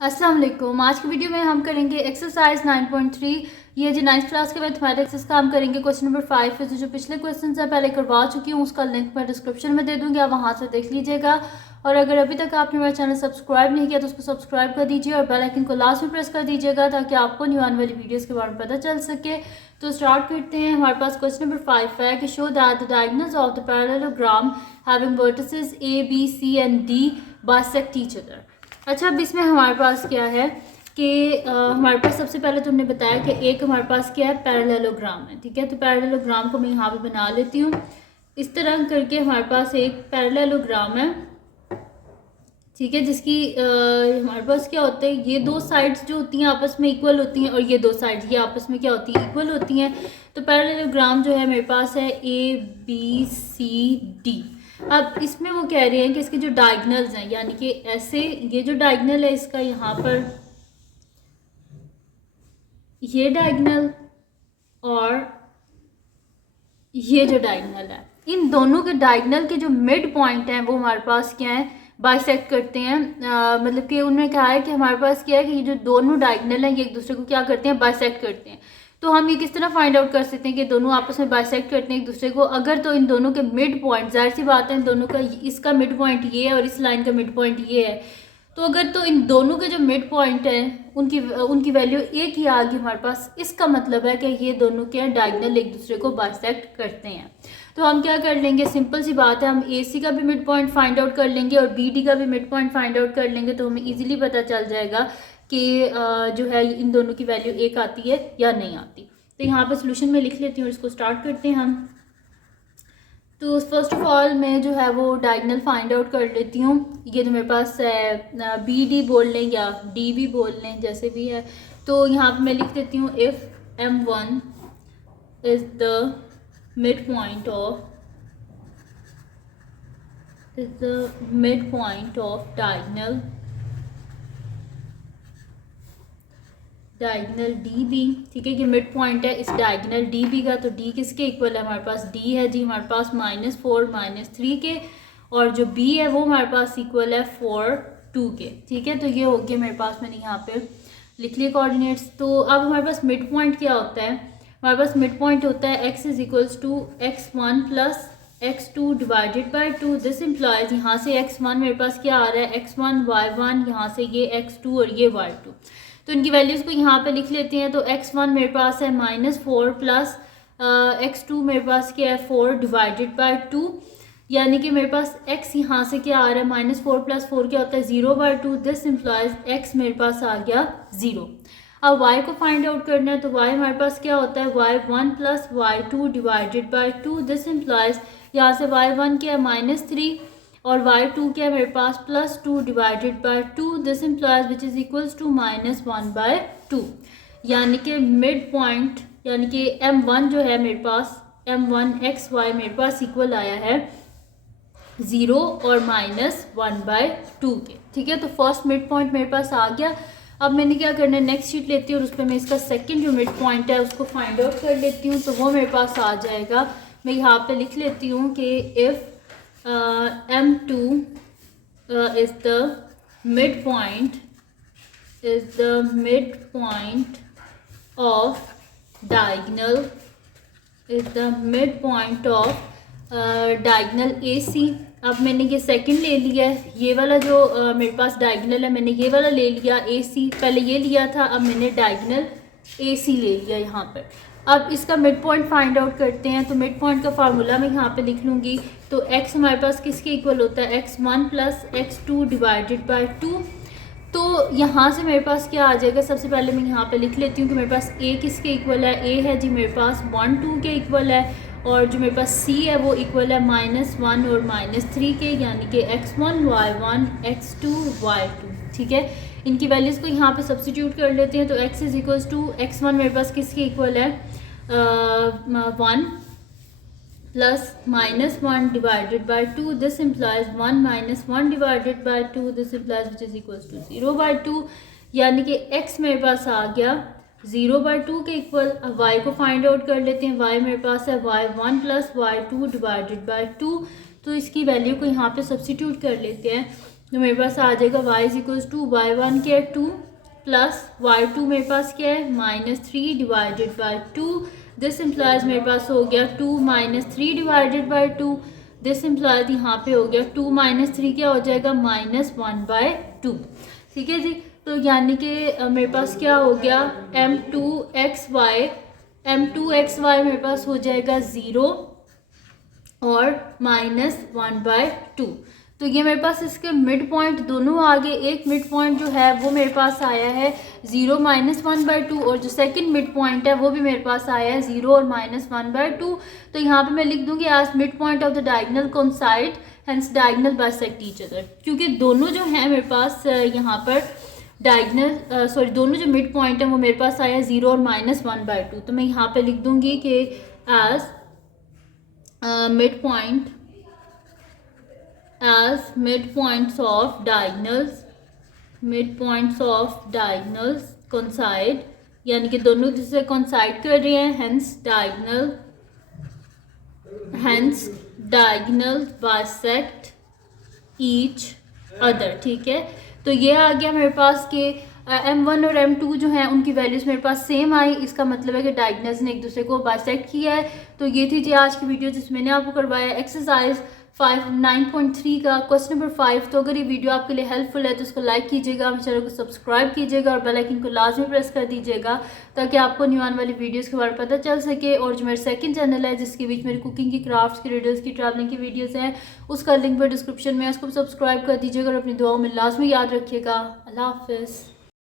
अस्सलाम वालेकुम। आज की वीडियो में हम करेंगे एक्सरसाइज 9.3। ये जो 9th क्लास के मैथमेटिक्स का हम करेंगे क्वेश्चन नंबर 5 है। जो पिछले क्वेश्चन है पहले करवा चुकी हूँ, उसका लिंक मैं डिस्क्रिप्शन में दे दूँगी, आप वहाँ से देख लीजिएगा। और अगर अभी तक आपने मेरा चैनल सब्सक्राइब नहीं किया तो उसको सब्सक्राइब कर दीजिए और बेल आइकन को लास्ट में प्रेस कर दीजिएगा ताकि आपको न्यू आने वाली वीडियोज़ के बारे में पता चल सके। तो स्टार्ट करते हैं। हमारे पास क्वेश्चन नंबर 5 है कि show that the diagonals of the parallelogram having vertices A B C and D bisect each other. अच्छा, अब इसमें हमारे पास क्या है कि हमारे पास सबसे पहले तो हमने बताया कि एक हमारे पास क्या है, पैरेललोग्राम है। ठीक है, तो पैरेललोग्राम को मैं यहाँ पे बना लेती हूँ। इस तरह करके हमारे पास एक पैरेललोग्राम है, ठीक है, जिसकी हमारे पास क्या होता है, ये दो साइड्स जो होती हैं आपस में इक्वल होती हैं और ये दो साइड्स ये आपस में क्या होती हैं, इक्वल होती हैं। तो पैरेललोग्राम जो है मेरे पास है ए बी सी डी। अब इसमें वो कह रहे हैं कि इसके जो डायगनल्स हैं, यानी कि ऐसे ये जो डायगनल है इसका यहाँ पर ये डायगनल और ये जो डायगनल है, इन दोनों के डायगनल के जो मिड पॉइंट हैं वो हमारे पास क्या है, बाइसेक्ट करते हैं। मतलब कि उन्होंने कहा है कि हमारे पास क्या है कि ये जो दोनों डायगनल हैं ये एक दूसरे को क्या करते हैं, बाइसेक्ट करते हैं। तो हम ये किस तरह फाइंड आउट कर सकते हैं कि दोनों आपस में बाइसेक्ट करते हैं एक दूसरे को? अगर तो इन दोनों के मिड पॉइंट, जाहिर सी बात है इन दोनों का, इसका मिड पॉइंट ये है और इस लाइन का मिड पॉइंट ये है, तो अगर तो इन दोनों के जो मिड पॉइंट है उनकी वैल्यू एक ही आ गई हमारे पास, इसका मतलब है कि ये दोनों क्या डायगोनल एक दूसरे को बाइसेक्ट करते हैं। तो हम क्या कर लेंगे, सिंपल सी बात है, हम ए सी का भी मिड पॉइंट फाइंड आउट कर लेंगे और बी डी का भी मिड पॉइंट फाइंड आउट कर लेंगे। तो हमें इजीली पता चल जाएगा कि जो है इन दोनों की वैल्यू एक आती है या नहीं आती। तो यहाँ पर सोल्यूशन में लिख लेती हूँ और इसको स्टार्ट करते हैं हम। तो फर्स्ट ऑफ ऑल मैं जो है वो डायगोनल फाइंड आउट कर लेती हूँ। ये जो मेरे पास है बी डी बोल लें या डी भी बोल लें, जैसे भी है। तो यहाँ पे मैं लिख देती हूँ if M1 is the mid point of diagonal D B. ठीक है, कि मिड पॉइंट है इस डायगोनल डी बी का। तो डी किसके इक्वल है, हमारे पास डी है जी हमारे पास -4 -3 के, और जो बी है वो हमारे पास इक्वल है 4 2 के। ठीक है, तो ये हो गया मेरे पास, मैंने यहाँ पे लिख लिए कोऑर्डिनेट्स। तो अब हमारे पास मिड पॉइंट क्या होता है, हमारे पास मिड पॉइंट होता है x is equals to x1 plus x2 divided by 2। This implies, यहाँ से x1 मेरे पास क्या आ रहा है, x1 y1, यहाँ से ये x2 और ये y2। तो इनकी वैल्यूज़ को यहाँ पे लिख लेते हैं। तो x1 मेरे पास है -4 प्लस x2 मेरे पास क्या है 4 डिवाइडेड बाई 2, यानी कि मेरे पास x यहाँ से क्या आ रहा है, -4 प्लस 4 क्या होता है 0/2। दिस इम्प्लॉयज x मेरे पास आ गया 0। अब y को फाइंड आउट करना है, तो y हमारे पास क्या होता है y1 plus y2 divided by 2। This implies यहाँ से y1 क्या है -3 और y2 क्या है मेरे पास +2 divided by 2। This implies which is equals to -1/2, यानी कि मिड पॉइंट, यानी कि M1 जो है मेरे पास M1 मेरे पास इक्वल आया है 0 और -1/2 के। ठीक है, तो फर्स्ट मिड पॉइंट मेरे पास आ गया। अब मैंने क्या करना है, नेक्स्ट शीट लेती हूँ और उस पर मैं इसका सेकंड जो मिड पॉइंट है उसको फाइंड आउट कर लेती हूँ। तो वो मेरे पास आ जाएगा, मैं यहाँ पे लिख लेती हूँ कि if M2 is the midpoint of diagonal AC। अब मैंने ये सेकंड ले लिया है, ये वाला जो मेरे पास डायगोनल है मैंने ये वाला ले लिया AC, पहले ये लिया था, अब मैंने डायगोनल AC ले लिया यहाँ पर। अब इसका मिड पॉइंट फाइंड आउट करते हैं। तो मिड पॉइंट का फार्मूला मैं यहाँ पे लिख लूँगी। तो x हमारे पास किसके इक्वल होता है, x1 plus x2 divided by 2। तो यहाँ से मेरे पास क्या आ जाएगा, सबसे पहले मैं यहाँ पे लिख लेती हूँ कि मेरे पास a किसके इक्वल है, a है जी मेरे पास 1 2 के इक्वल है, और जो मेरे पास c है वो इक्वल है -1 और -3 के, यानी कि x1 y1 x2 y2। ठीक है, इनकी वैल्यूज़ को यहाँ पे सब्स्टिट्यूट कर लेते हैं। तो x is equals to x1 मेरे पास किसके इक्वल है 1 plus -1 divided by 2। This implies 1 -1 divided by 2। This implies which is equals to 0/2, यानी कि x मेरे पास आ गया 0/2 के इक्वल। अब y को फाइंड आउट कर लेते हैं। y मेरे पास है y1 plus y2 divided by 2। तो इसकी वैल्यू को यहाँ पे सब्स्टिट्यूट कर लेते हैं। तो मेरे पास आ जाएगा y is equal to y1 क्या है 2 प्लस y2 मेरे पास क्या है -3 डिवाइडेड बाई 2। दिस इम्प्लाइज मेरे पास हो गया 2 -3 डिवाइडेड बाई 2। दिस इम्प्लाइज यहाँ पे हो गया 2 - 3 क्या हो जाएगा -1/2। ठीक है जी। तो यानी कि मेरे पास क्या हो गया m2xy मेरे पास हो जाएगा 0 और -1/2। तो ये मेरे पास इसके मिड पॉइंट दोनों आ गए। एक मिड पॉइंट जो है वो मेरे पास आया है 0 -1/2 और जो सेकंड मिड पॉइंट है वो भी मेरे पास आया है 0 और -1/2। तो यहाँ पे मैं लिख दूंगी as mid point of the diagonal coincide hence diagonal bisect each other, क्योंकि दोनों जो हैं मेरे पास यहाँ पर डायगोनल दोनों जो मिड पॉइंट है वो मेरे पास आया है 0 और -1/2। तो मैं यहाँ पे लिख दूंगी कि as midpoints of diagonals coincide, यानी कि दोनों जिससे coincide कर रहे हैं, hence diagonal bisect each other। ठीक है, तो ये आ गया मेरे पास के m1 और m2 जो हैं उनकी वैल्यूज़ मेरे पास सेम आई। इसका मतलब है कि डायगोनल्स ने एक दूसरे को बाइसेक्ट किया है। तो ये थी जी आज की वीडियो जिसमें मैंने आपको करवाया एक्सरसाइज 9.3 का क्वेश्चन नंबर 5। तो अगर ये वीडियो आपके लिए हेल्पफुल है तो उसको लाइक कीजिएगा, मेरे चैनल को सब्सक्राइब कीजिएगा और बेल आइकन को लाजमी प्रेस कर दीजिएगा ताकि आपको न्यू आने वाली वीडियोस के बारे में पता चल सके। और जो मेरा सेकंड चैनल है जिसके बीच मेरी कुकिंग की, क्राफ्ट्स की, रिडल्स की, ट्रैवलिंग की वीडियोस हैं, उसका लिंक पर डिस्क्रिप्शन में, उसको सब्सक्राइब कर दीजिएगा और अपनी दुआओं में लाजमी याद रखिएगा। अल्लाह हाफिज़।